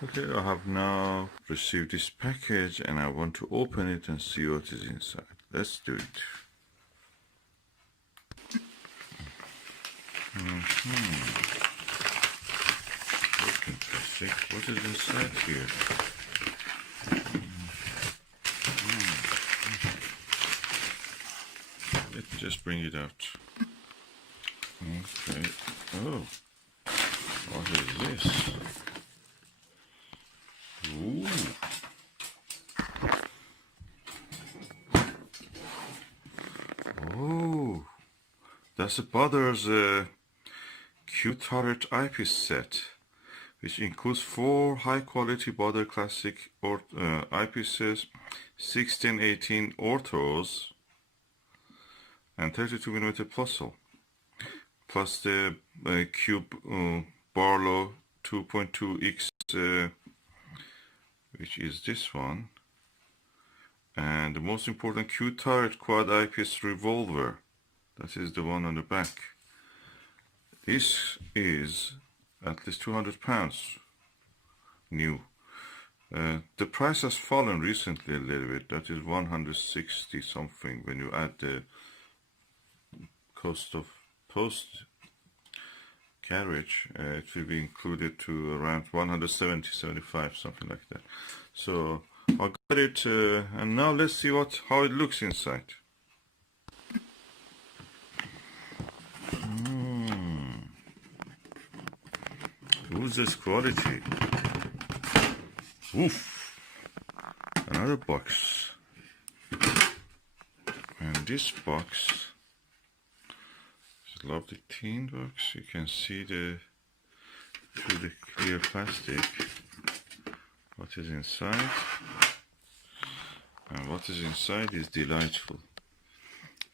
Okay, I have now received this package and I want to open it and see what is inside. Let's do it. Look interesting. What is inside here? Let me just bring it out. Okay. Oh, what is this? Ooh. Oh, that's a Baader's Q-turret eyepiece set, which includes 4 high-quality Baader classic eyepieces, 16-18 orthos, and 32mm Plossl, plus the Cube Barlow 2.2x, which is this one, and the most important Q-turret quad eyepiece revolver. That is the one on the back. This is at least £200 new. The price has fallen recently a little bit. That is 160 something when you add the cost of post carriage. It will be included to around 170-75, something like that. So I got it, and now let's see how it looks inside. Who's this quality? Oof! Another box. And this box is a lovely tin box. You can see through the clear plastic what is inside. And what is inside is delightful.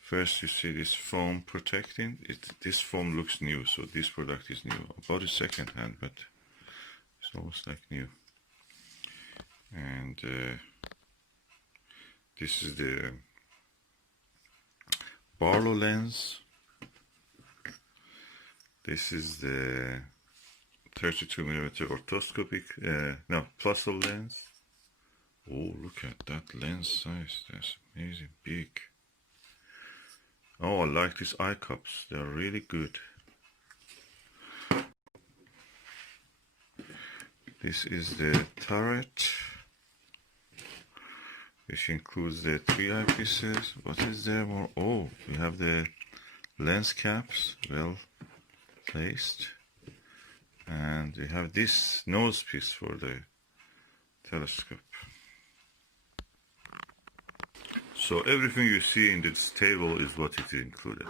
First you see this foam protecting it. This foam looks new, so this product is new. I bought it second hand, but it's almost like new. And this is the Barlow lens. This is the 32mm orthoscopic, Plossl lens. Oh, look at that lens size. That's amazing, big. Oh, I like these eye cups. They're really good. This is the turret, which includes the 3 eyepieces. What is there more? Oh, we have the lens caps, well placed. And we have this nose piece for the telescope. So everything you see in this table is what it is included.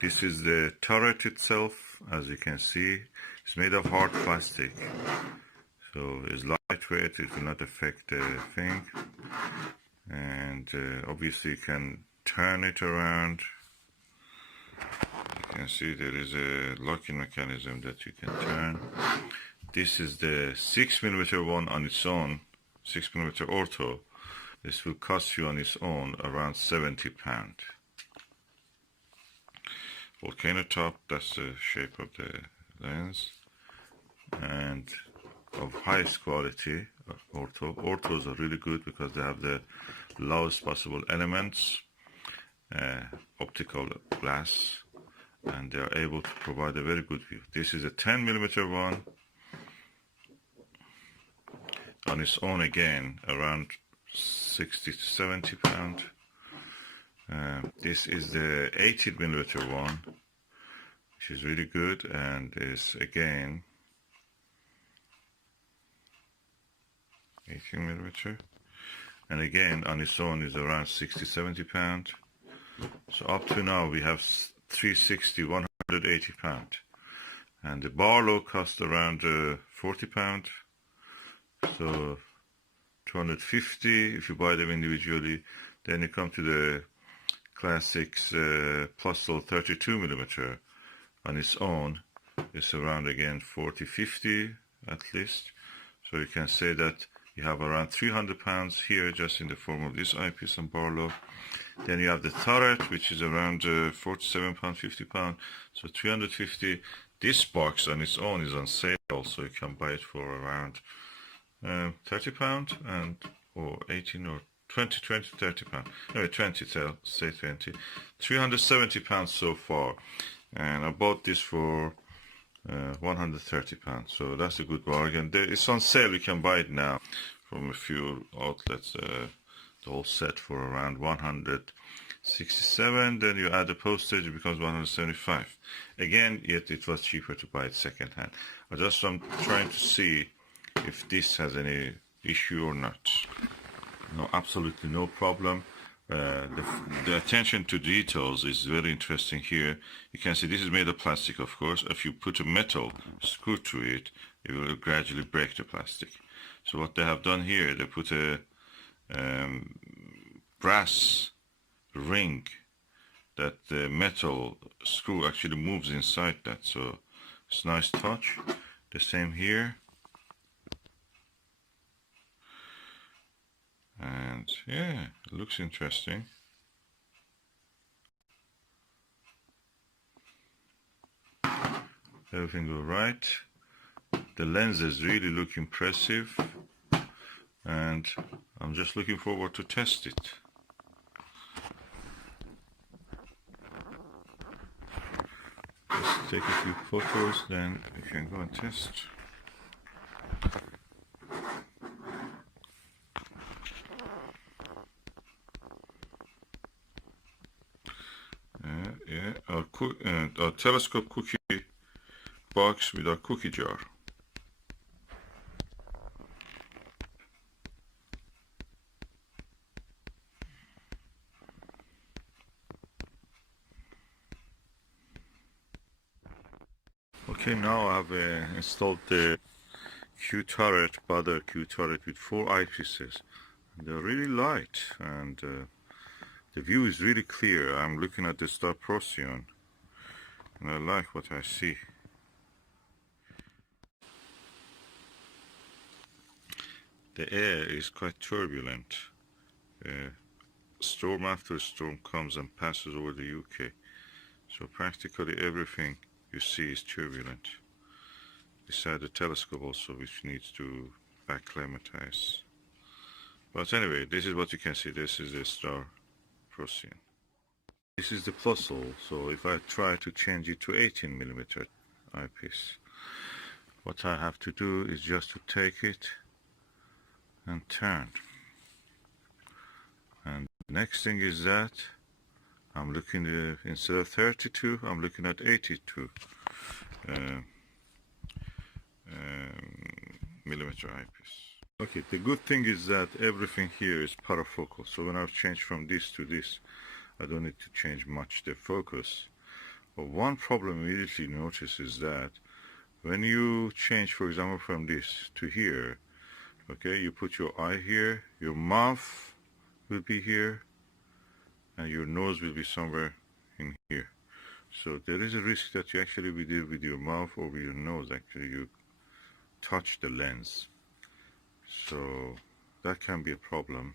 This is the turret itself. As you can see, it's made of hard plastic. So it's lightweight, it will not affect the thing. And obviously you can turn it around. You can see there is a locking mechanism that you can turn. This is the 6mm one on its own, 6mm ortho. This will cost you on its own around £70. Volcano top, that's the shape of the lens. And of highest quality, ortho. Orthos are really good because they have the lowest possible elements, optical glass, and they are able to provide a very good view. This is a 10mm one. On its own again, around 60 to 70 pound. This is the 18mm one, which is really good, and is again 18mm, and again on its own is around 60-70 pound. So up to now we have 360, 180 pound, and the Barlow cost around 40 pound. So 250 if you buy them individually. Then you come to the classics Plossl 32mm on its own. It's around again 40-50 at least. So you can say that you have around £300 here just in the form of this eyepiece and Barlow. Then you have the turret, which is around £47, £50. So 350. This box on its own is on sale, so you can buy it for around £30 and or 18 or 20, 30 pounds. Anyway, 20, say 20. £370 so far, and I bought this for £130. So that's a good bargain. It's on sale. You can buy it now from a few outlets. The whole set for around 167. Then you add the postage, it becomes 175. Again, yet it was cheaper to buy it second hand. I'm trying to see if this has any issue or not. No, absolutely no problem. The attention to details is very interesting here. You can see this is made of plastic, of course. If you put a metal screw to it, it will gradually break the plastic. So what they have done here, they put a brass ring that the metal screw actually moves inside that. So it's a nice touch. The same here. And yeah, it looks interesting. Everything all right. The lenses really look impressive, and I'm just looking forward to test it. Just take a few photos, then we can go and test. Our telescope cookie box with our cookie jar. Okay, now I've installed the Q-turret, Baader Q-turret with 4 eyepieces. They're really light, and the view is really clear. I'm looking at the star Procyon, and I like what I see. The air is quite turbulent. Storm after storm comes and passes over the UK. So practically everything you see is turbulent. Beside the telescope also, which needs to acclimatize. But anyway, this is what you can see. This is the star Procyon. This is the Plossl. So if I try to change it to 18mm eyepiece, what I have to do is just to take it and turn. And next thing is that I'm looking at, instead of 32, I'm looking at 82 millimeter eyepiece. Okay, the good thing is that everything here is parafocal. So when I've changed from this to this, I don't need to change much the focus. But one problem immediately notice is that when you change, for example, from this to here, okay, you put your eye here, your mouth will be here, and your nose will be somewhere in here. So there is a risk that you actually with your mouth or with your nose, actually you touch the lens. So that can be a problem.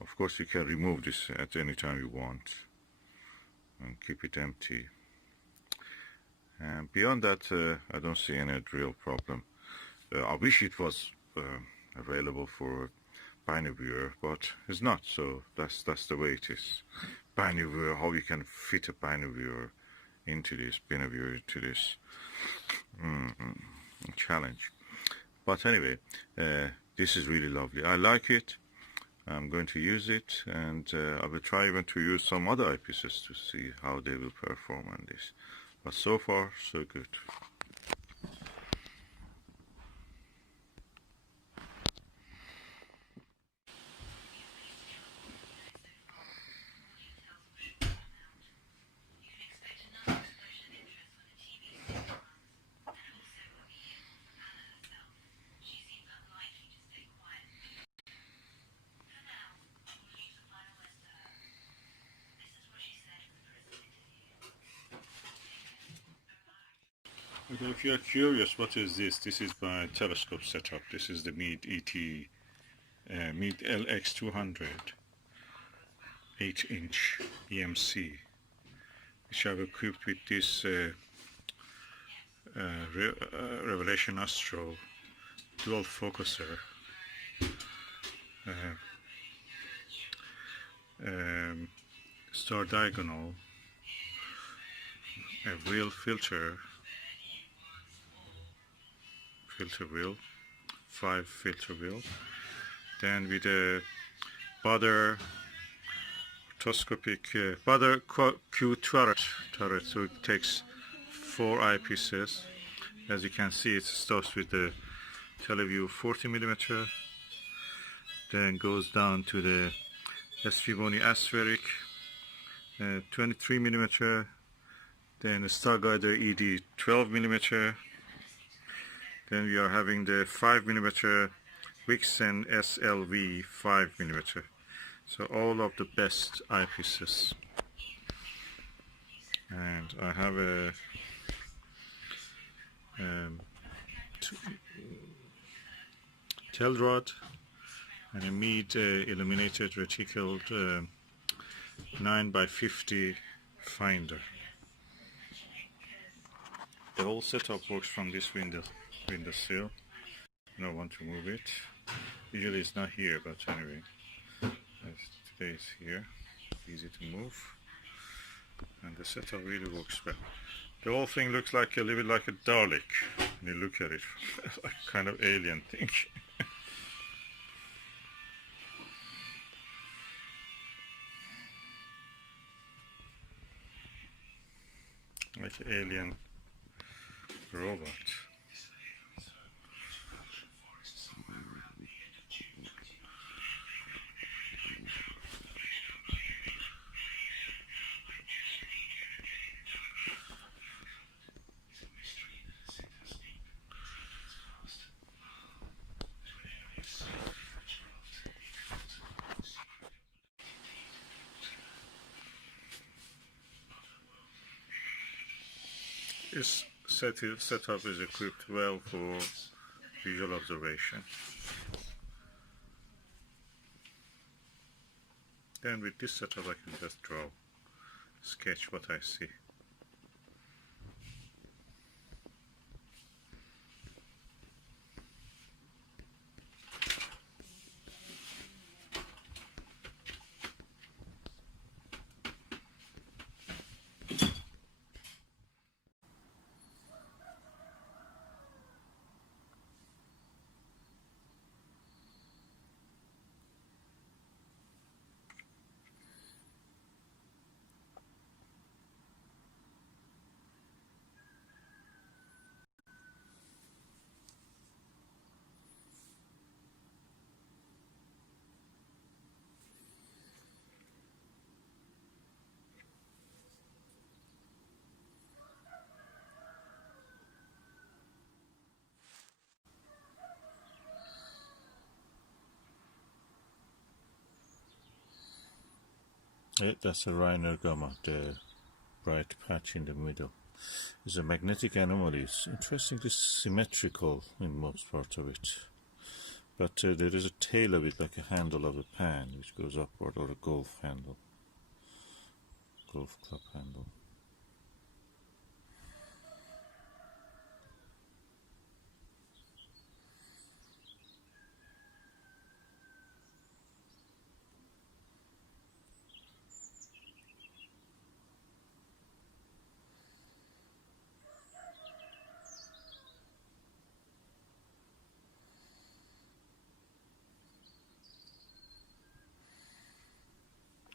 Of course, you can remove this at any time you want and keep it empty. And beyond that, I don't see any real problem. I wish it was available for binocular, but it's not. So that's the way it is. Binocular, how you can fit a binocular into this, challenge. But anyway, this is really lovely. I like it. I'm going to use it, and I will try even to use some other eyepieces to see how they will perform on this. But so far, so good. Okay, if you're curious, what is this? This is my telescope setup. This is the Meade Meade LX200 8-inch EMC, which I've equipped with this Revelation Astro dual focuser, star diagonal, a wheel filter wheel, 5 filter wheel, then with a Baader orthoscopic Baader Q turret, so it takes 4 eyepieces. As you can see, it starts with the TeleVue 40mm, then goes down to the SVBony Aspheric 23mm, then the Starguider ED 12mm, then we are having the 5mm Vixen SLV 5mm. So all of the best eyepieces. And I have a tail rod and a Meade illuminated reticled 9x50 finder. The whole setup works from this windowsill. I don't want to move it. Usually it's not here, but anyway, today it's here. Easy to move, and the setup really works well. The whole thing looks like a little bit like a Dalek when you look at it, like kind of alien thing. Like an alien robot. This setup is equipped well for visual observation. Then with this setup I can just draw, sketch what I see. That's a Reiner Gamma, the bright patch in the middle. It's a magnetic anomaly. It's interestingly symmetrical in most part of it. But there is a tail of it like a handle of a pan which goes upward, or a golf handle, golf club handle.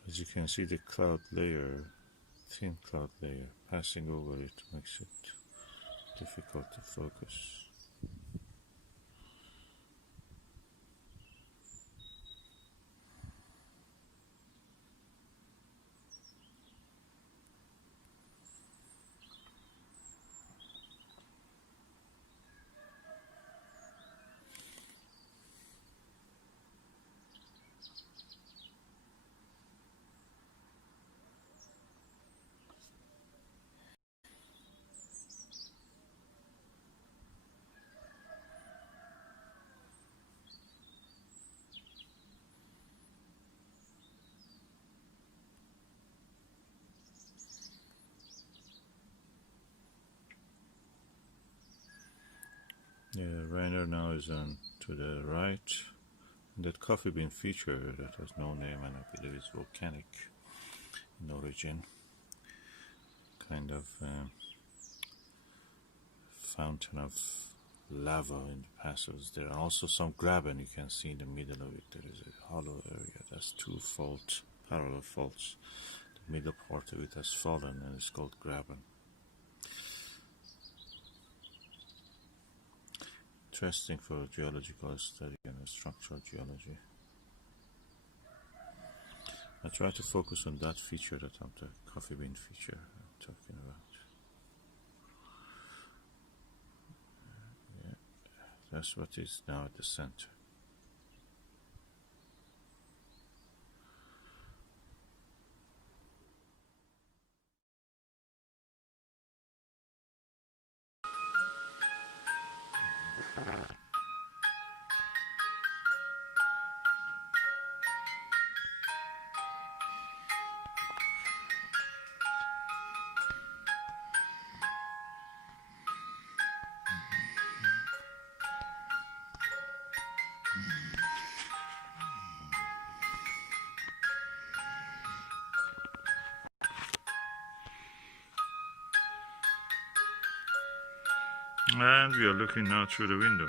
As you can see, the cloud layer, thin cloud layer, passing over it makes it difficult to focus. Yeah, Rainer now is on to the right. That coffee bean feature that has no name and I believe it's volcanic in origin. Kind of fountain of lava in the passages. There are also some graben you can see in the middle of it. There is a hollow area. That's two faults, parallel faults. The middle part of it has fallen and it's called graben. Interesting for a geological study and a structural geology. I try to focus on that feature, that of the coffee bean feature I'm talking about. Yeah, that's what is now at the center. And we are looking now through the window.